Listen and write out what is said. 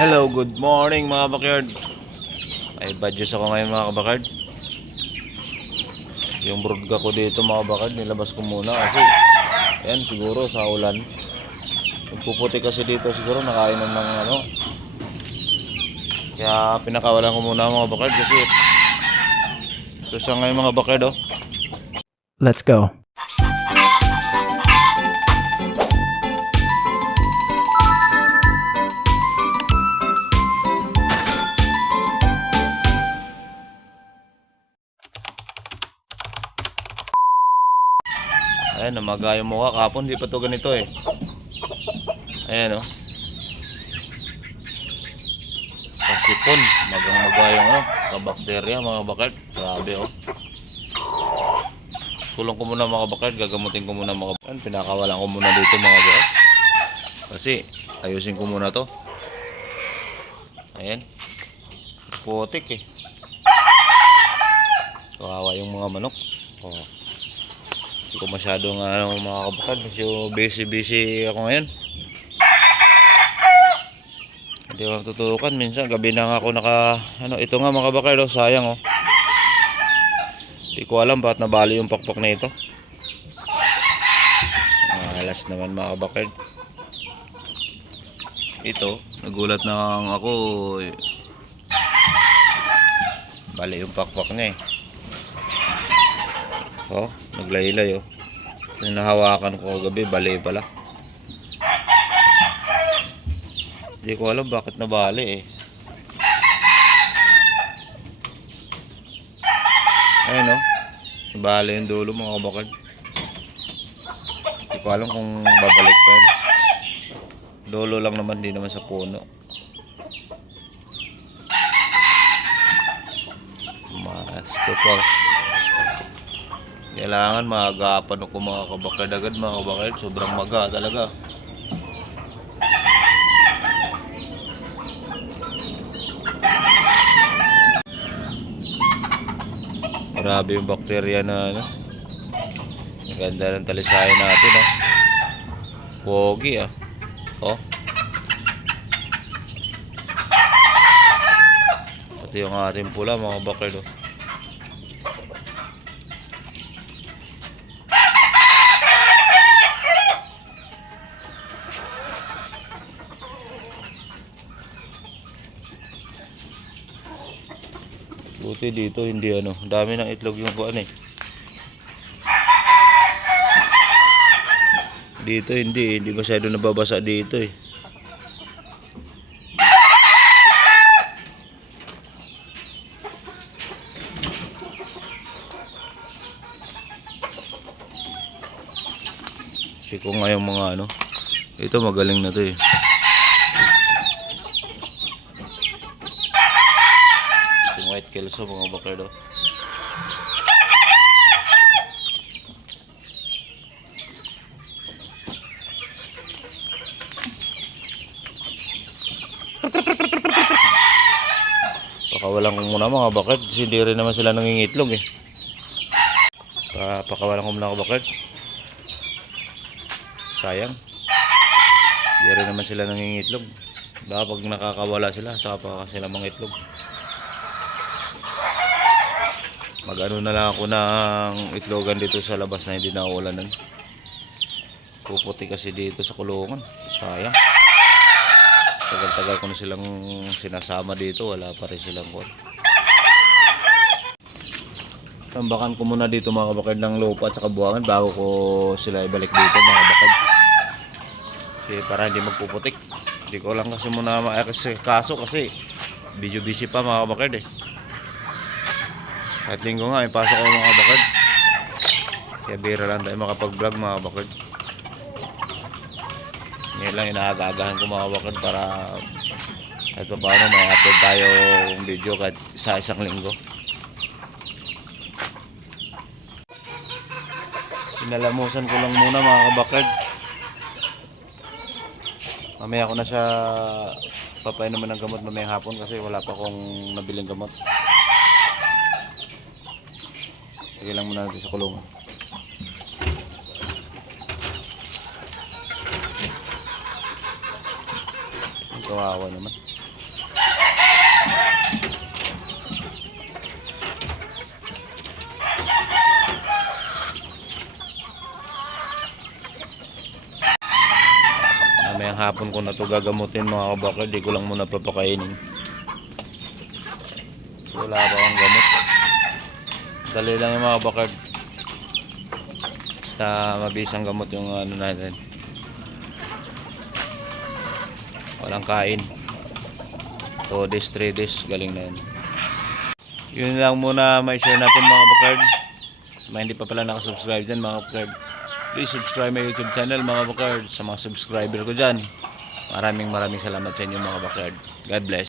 Hello, good morning mga backyard. May badges ako ngayon mga backyard. Yung broodga ko dito mga backyard, nilabas ko muna kasi ayan siguro sa ulan. Nagpuputi kasi dito siguro nakainom ng ano. Kaya pinakawalan ko muna mga backyard kasi ito siya ngayon mga backyard oh. Let's go. Ayan, namaga yung mukha. Kapon, di pa to ganito eh. Ayan, oh. Kasipon. Magang-maga yung ano, kabakterya, mga bakard. Grabe, oh. Kulong ko muna mga bakard. Gagamutin ko muna mga bakard. Pinakawalan ko muna dito mga bakard. Kasi, ayusin ko muna to. Ayan. Putik eh. Kawawa yung mga manok. Oh. Hindi ko masyadong mga kabakad. Medyo busy ako ngayon. Hindi ko natutukan. Minsan gabi na nga ako ito nga mga kabakad oh, sayang oh. Hindi ko alam bakit nabali yung pakpak na ito. Alas naman mga kabakad. Ito, nagulat na ako. Bali yung pakpak niya eh. Oh, naglaylay oh. Nahawakan ko gabi, bali pala. Hindi ko alam bakit nabali eh. Ayun oh. Nabali yung dulo mga kabakad. Hindi ko alam kung babalik pa yun. Dulo lang naman, di naman sa puno. Masto po. Kailangan maagapan ako mga kabakad agad mga kabakad. Sobrang maga talaga. Grabe yung bakterya na ano. Ang ganda ng talisayan natin oh. Pogi ah. Oh. Pati yung ating pula mga kabakad oh. Buti dito hindi ano, dami ng itlog yung kuan eh. Dito hindi masyado nababasa dito eh. Kasi kung nga yung mga ano, ito magaling na to eh. White kelso mga bakard oh. Pakawalan ko muna mga bakard kasi hindi rin naman sila nangingitlog eh. Pakawalan ko muna mga bakard. Sayang. Hindi rin naman sila nangingitlog. Baka pag nakakawala sila saka pa sila mangitlog. Mag-ano na lang ako ng itlogan dito sa labas na hindi nauulanan. Puputi kasi dito sa kulungan. Sayang. Tagal-tagal ko na silang sinasama dito. Wala pa rin silang kon. Tambakan ko muna dito mga kabakad ng lupa at saka buwangan bago ko sila ibalik dito mga kabakad. Kasi para hindi magpuputik. Hindi ko lang kasi muna kaso kasi video busy pa mga kabakad eh. Kahit linggo nga, may pasok ako mga bakard. Kaya bira lang tayo makapag-vlog mga bakard. Ngayon lang inaagagahan ko mga bakard para kahit pa paano may upload tayo ng video kahit isang linggo. Pinalamusan ko lang muna mga kabakard. Mamaya ko na siya papainuman ng gamot mamayang hapon kasi wala pa akong nabiling gamot. Lagay lang muna natin sa kulungan. Kawawa naman. Mamayang hapon ko na to gagamutin mga kabakard. Di ko lang muna papakainin. So wala pa akong gamot. Dali lang yung mga kabakard. Basta mabisang gamot yung ano natin. Walang kain. 2 days, 3 days, galing na yun. Yun lang muna may share natin mga bakard. Sa mga hindi pa pala nakasubscribe dyan mga bakard, please subscribe my YouTube channel mga bakard. Sa mga subscriber ko dyan, maraming salamat sa inyo mga bakard. God bless.